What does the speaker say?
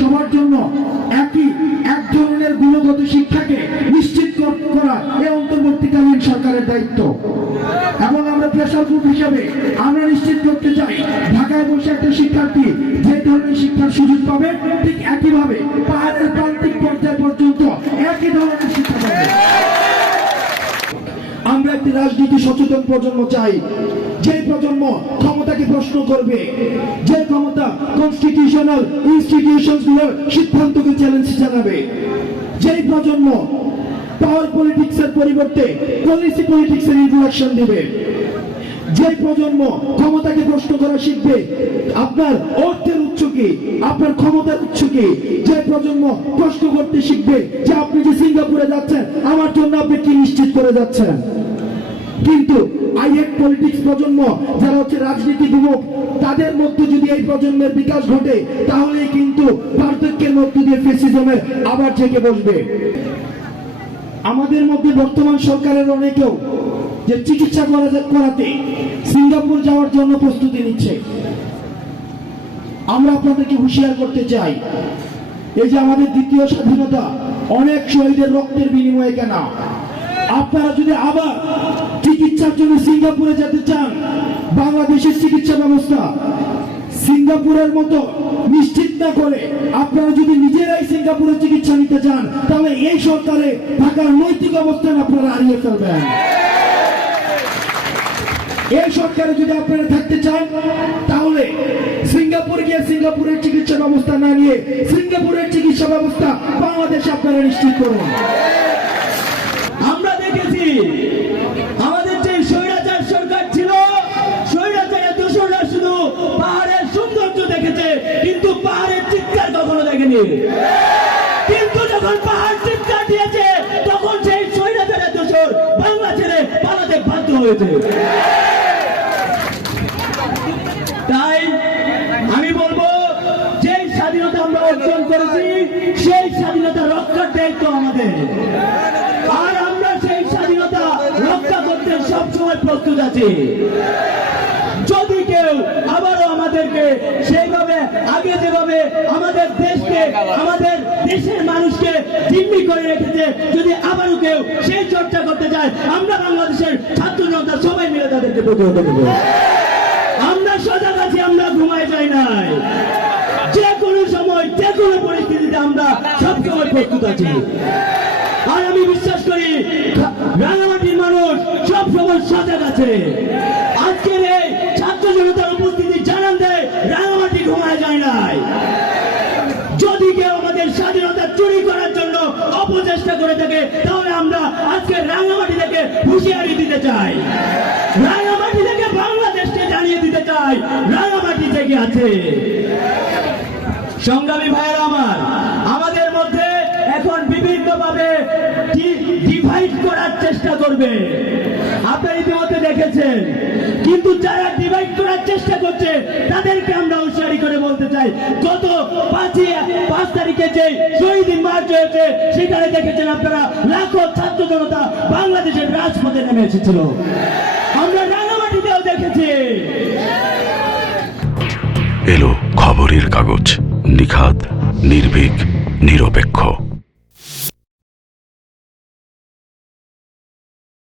সবার জন্য একই, এক ধরনের গুণগত শিক্ষাকে নিশ্চিত করা এই অন্তর্বর্তীকালীন সরকারের দায়িত্ব। এবং আমরা প্রেশার গ্রুপ হিসেবে আমরা নিশ্চিত করতে চাই, ঢাকায় বসে একটা শিক্ষার্থী যে ধরনের শিক্ষার সুযোগ পাবে, ঠিক একইভাবে পাহাড়ের প্রান্তিক পর্যায় পর্যন্ত একই ধরনের শিক্ষা পাবে। আমরা একটি রাজনীতি সচেতন প্রজন্ম চাই যে প্রজন্ম ক্ষমতাকে প্রশ্ন করবে, যে ক্ষমতা কনস্টিটিউশনাল ইনস্টিটিউশনগুলোর সিদ্ধান্তকে চ্যালেঞ্জ জানাবে, যেই প্রজন্ম পাওয়ার পলিটিক্স এর পরিবর্তে পলিসি পলিটিক্স এর ইন্ট্রোডাকশন দিবে যে প্রজন্ম ক্ষমতাকে প্রশ্ন করা শিখবে, আপনার অর্থের উৎস কি, আপনার ক্ষমতার উৎস কি, যে প্রজন্ম প্রশ্ন করতে শিখবে যে আপনি যে সিঙ্গাপুরে যাচ্ছেন, আমার জন্য আপনি কি নিশ্চিত করে যাচ্ছেন? কিন্তু আইএক পলিটিক্স প্রজন্ম যারা হচ্ছে রাজনীতি বিমুখ, তাদের মধ্যে যদি এই প্রজন্মের বিকাশ ঘটে তাহলে কিন্তু পার্থক্যের মধ্যে দিয়ে ফেসিজমে আবার জেগে বসবে। আমাদের মধ্যে বর্তমান সরকারের অনেকেও যে চিকিৎসা করা করাতে সিঙ্গাপুর যাওয়ার জন্য প্রস্তুতি নিচ্ছে। আমরা আপনাদেরকে হুঁশিয়ার করতে চাই, এই যে আমাদের দ্বিতীয় স্বাধীনতা, অনেক শহীদের রক্তের বিনিময়ে কেনা। আপনারা যদি আবার চিকিৎসার জন্য সিঙ্গাপুরে যেতে চান, বাংলাদেশের চিকিৎসা ব্যবস্থা সিঙ্গাপুরের মতো নিশ্চিত না করে আপনারা যদি নিজেরাই সিঙ্গাপুরে চিকিৎসা নিতে চান, তাহলে এই সরকারে থাকার নৈতিক অবস্থান আপনারা হারিয়ে ফেলবেন। এই সরকারে যদি আপনারা থাকতে চান, তাহলে সিঙ্গাপুর গিয়ে সিঙ্গাপুরের চিকিৎসা ব্যবস্থা না নিয়ে সিঙ্গাপুরের চিকিৎসা ব্যবস্থা বাংলাদেশে আপনারা নিশ্চিত করুন। দেখেছি। আমাদের যে স্বৈরাচার সরকার ছিল, স্বৈরাচারের দূষণরা শুধু পাহাড়ের সৌন্দর্য দেখেছে, কিন্তু পাহাড়ের চিৎকার কখনো দেখেনি। কিন্তু যখন পাহাড় চিৎকার দিয়েছে, তখন সেই স্বৈরাচারের দূষণ বাংলা ছেড়ে পালাতে বাধ্য হয়েছে। তাই আমি বলব যে স্বাধীনতা আমরা অর্জন করেছি, সেই স্বাধীনতা প্রস্তুত আছি যদি কেউ আবারও আমাদেরকে সেইভাবে, আগে যেভাবে আমাদের দেশকে, আমাদের দেশের মানুষকে জিম্মি করে রেখেছে, যদি আবারও কেউ সেই চর্চা করতে চায়, আমরা বাংলাদেশের ছাত্র জনতা সবাই মিলে তাদেরকে প্রতিহত দেবো আমরা সজাগ আছি, আমরা ঘুমাই যাই নাই। যে কোনো সময়, যে কোনো পরিস্থিতিতে আমরা সবসময় প্রস্তুত আছি। আর আমি বিশ্বাস করি রাঙামাটির আজকের এই ছাত্র জনতার উপস্থিতি জানান দেয়, রাঙামাটি ঘুমায় যায় নাই। যদি কেউ আমাদের স্বাধীনতা চুরি করার জন্য অপচেষ্টা করে থাকে, তাহলে আমরা আজকে রাঙামাটি থেকে হুঁশিয়ারি দিতে চাই। রাঙামাটি থেকে বাংলাদেশকে জানিয়ে দিতে চাই, রাঙামাটি থেকে আছে। সংগ্রামী ভাইয়েরা আমার, আমাদের মধ্যে এখন বিভিন্ন ভাবে ডিভাইড করার চেষ্টা করবে। ইতিমধ্যে দেখেছেন। কিন্তু যারা ডিভাইড করার চেষ্টা করছে, তাদেরকে আমরা হুঁশিয়ারি করে বলতে চাই। গত পাঁচই পাঁচ তারিখে যে শহীদ মার্চ হয়েছে, সেখানে দেখেছেন আপনারা লাখো ছাত্র জনতা বাংলাদেশের রাজপথে নেমে এসেছিল। আমরা রাঙামাটিতেও দেখেছি। এলো খবরের কাগজ, নিখাদ, নির্ভীক, নিরপেক্ষ।